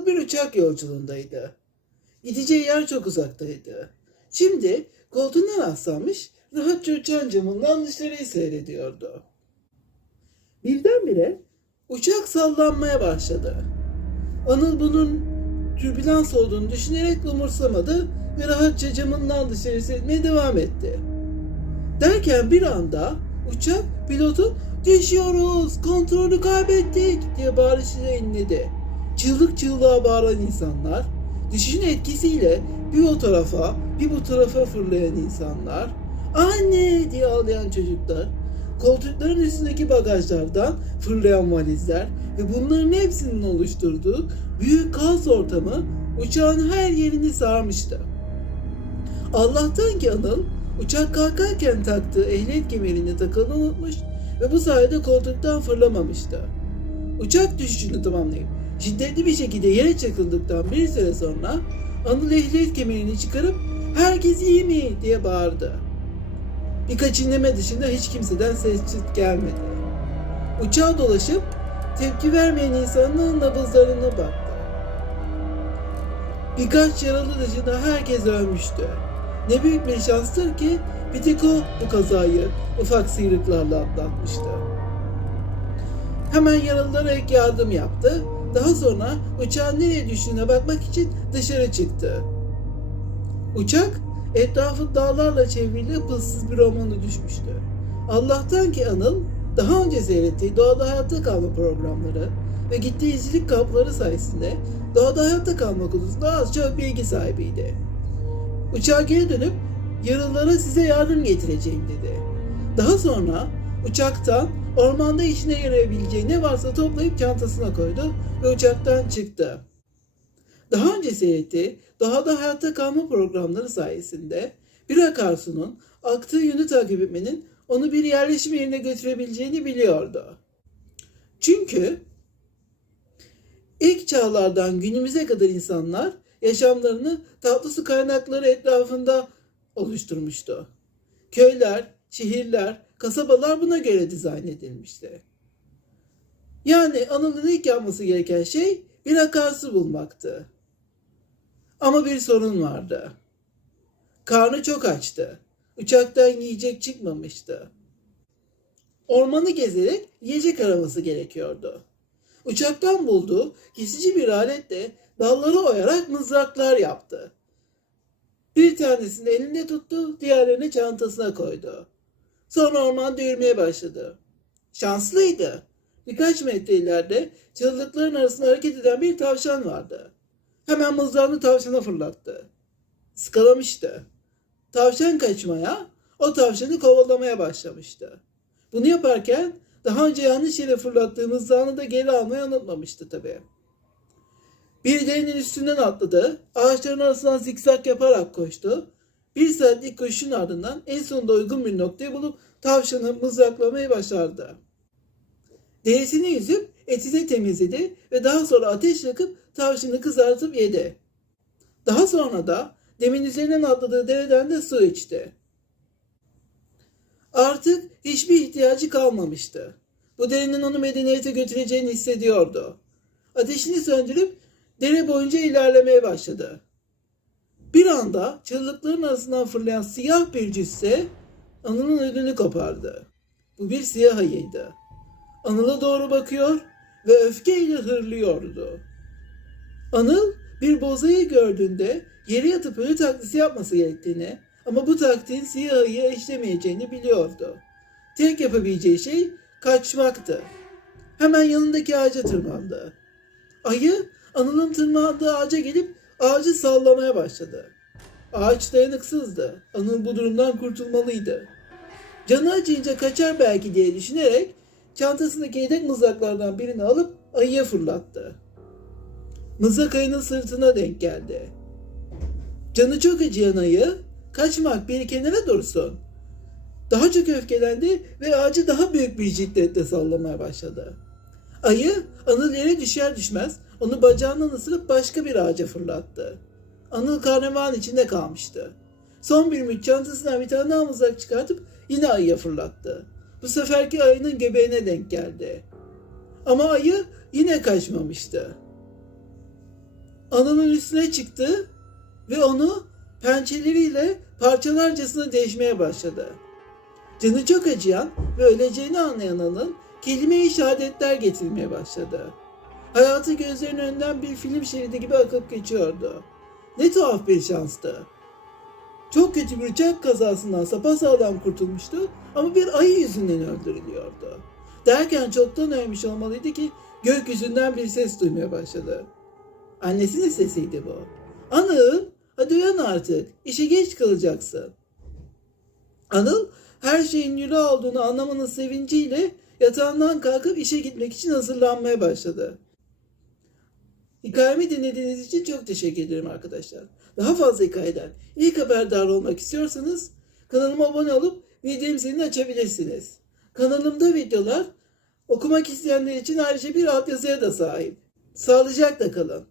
Anıl bir uçak yolculuğundaydı. Gideceği yer çok uzaktaydı. Şimdi koltuğundan aslanmış, rahatça uçağın camından dışarıyı seyrediyordu. Birdenbire uçak sallanmaya başladı. Anıl bunun türbülans olduğunu düşünerek umursamadı ve rahatça camından dışarı seyretmeye devam etti. Derken bir anda uçak pilotu "Düşüyoruz, kontrolü kaybettik" diye bağırışıyla inledi. Çığlık çığlığa bağıran insanlar, düşüşün etkisiyle bir o tarafa bir bu tarafa fırlayan insanlar, "Anne!" diye ağlayan çocuklar, koltukların üstündeki bagajlardan fırlayan valizler ve bunların hepsinin oluşturduğu büyük kaos ortamı uçağın her yerini sarmıştı. Allah'tan ki Anıl uçak kalkarken taktığı ehliyet kemerini takılı unutmuş ve bu sayede koltuktan fırlamamıştı. Uçak düşüşünü tamamlayıp şiddetli bir şekilde yere çakıldıktan bir süre sonra Anıl ehliyet kemerini çıkarıp "Herkes iyi mi?" diye bağırdı. Birkaç inleme dışında hiç kimseden ses çıt gelmedi. Uçağa dolaşıp tepki vermeyen insanların nabızlarına baktı. Birkaç yaralı dışında herkes ölmüştü. Ne büyük bir şanstır ki bir tek o bu kazayı ufak sıyrıklarla atlatmıştı. Hemen yaralılara ek yardım yaptı. Daha sonra uçağın nereye düştüğüne bakmak için dışarı çıktı. Uçak etrafı dağlarla çevrili ıssız bir ormana düşmüştü. Allah'tan ki Anıl daha önce seyrettiği doğada hayatta kalma programları ve gittiği izcilik kampları sayesinde doğada hayatta kalma konusunda az çok bilgi sahibiydi. Uçağa geri dönüp yaralılara "Size yardım getireceğim" dedi. Daha sonra uçaktan ormanda işine yarayabileceği ne varsa toplayıp çantasına koydu ve uçaktan çıktı. Daha önce seyrettiği doğada hayatta kalma programları sayesinde bir akarsunun aktığı yönü takip etmenin onu bir yerleşim yerine götürebileceğini biliyordu. Çünkü ilk çağlardan günümüze kadar insanlar yaşamlarını tatlı su kaynakları etrafında oluşturmuştu. Köyler, şehirler, kasabalar buna göre dizayn edilmişti. Yani Anıl'ın ilk yapması gereken şey bir akarsu bulmaktı. Ama bir sorun vardı. Karnı çok açtı. Uçaktan yiyecek çıkmamıştı. Ormanı gezerek yiyecek araması gerekiyordu. Uçaktan bulduğu kesici bir aletle dalları oyarak mızraklar yaptı. Bir tanesini elinde tuttu, diğerlerini çantasına koydu. Sonra ormanda yürümeye başladı. Şanslıydı. Birkaç metre ileride çalılıkların arasında hareket eden bir tavşan vardı. Hemen mızrağını tavşana fırlattı. Iskalamıştı. Tavşan kaçmaya, o tavşanı kovalamaya başlamıştı. Bunu yaparken daha önce yanlış yere fırlattığı mızrağını da geri almayı unutmamıştı tabii. Bir derinin üstünden atladı, ağaçların arasından zikzak yaparak koştu. Bir saatlik koşuşun ardından en sonunda uygun bir noktayı bulup tavşanı mızraklamayı başardı. Derisini yüzüp etini temizledi ve daha sonra ateş yakıp tavşanı kızartıp yedi. Daha sonra da demin üzerinden atladığı dereden de su içti. Artık hiçbir ihtiyacı kalmamıştı. Bu derinin onu medeniyete götüreceğini hissediyordu. Ateşini söndürüp dere boyunca ilerlemeye başladı. Bir anda çığlıkların arasından fırlayan siyah bir cüsse Anıl'ın ödünü kopardı. Bu bir siyah ayıydı. Anıl'a doğru bakıyor ve öfkeyle hırlıyordu. Anıl bir bozayı gördüğünde yere yatıp ölü taklidi yapması gerektiğini ama bu taktiğin siyah ayıya işlemeyeceğini biliyordu. Tek yapabileceği şey kaçmaktı. Hemen yanındaki ağaca tırmandı. Ayı Anıl'ın tırmandığı ağaca gelip ağacı sallamaya başladı. Ağaç dayanıksızdı. Anıl bu durumdan kurtulmalıydı. Canı acıyınca kaçar belki diye düşünerek çantasındaki yedek mızraklardan birini alıp ayıya fırlattı. Mızrak ayının sırtına denk geldi. Canı çok acıyan ayı kaçmak bir kenara dursun. Daha çok öfkelendi ve ağacı daha büyük bir şiddetle sallamaya başladı. Ayı Anıl yere düşer düşmez onu bacağından ısırıp başka bir ağaca fırlattı. Anıl karnevan içinde kalmıştı. Son bir ümit çantasından bir tane daha mızrak çıkartıp yine ayıya fırlattı. Bu seferki ayının göbeğine denk geldi. Ama ayı yine kaçmamıştı. Anıl'ın üstüne çıktı ve onu pençeleriyle parçalarcasına deşmeye başladı. Canı çok acıyan ve öleceğini anlayan Anıl kelime-i şehadetler getirmeye başladı. Hayatı gözlerinin önünden bir film şeridi gibi akıp geçiyordu. Ne tuhaf bir şanstı. Çok kötü bir uçak kazasından sapasağlam kurtulmuştu ama bir ayı yüzünden öldürülüyordu. Derken çoktan ölmüş olmalıydı ki gökyüzünden bir ses duymaya başladı. Annesinin sesiydi bu. Anıl, hadi uyan artık. İşe geç kalacaksın. Anıl her şeyin rüya olduğunu anlamanın sevinciyle yatağından kalkıp işe gitmek için hazırlanmaya başladı. Hikayemi dinlediğiniz için çok teşekkür ederim arkadaşlar. Daha fazla hikayeden ilk haberdar olmak istiyorsanız kanalıma abone olup bildirim zilini açabilirsiniz. Kanalımda videolar okumak isteyenler için ayrıca bir altyazıya da sahip. Sağlıcakla kalın.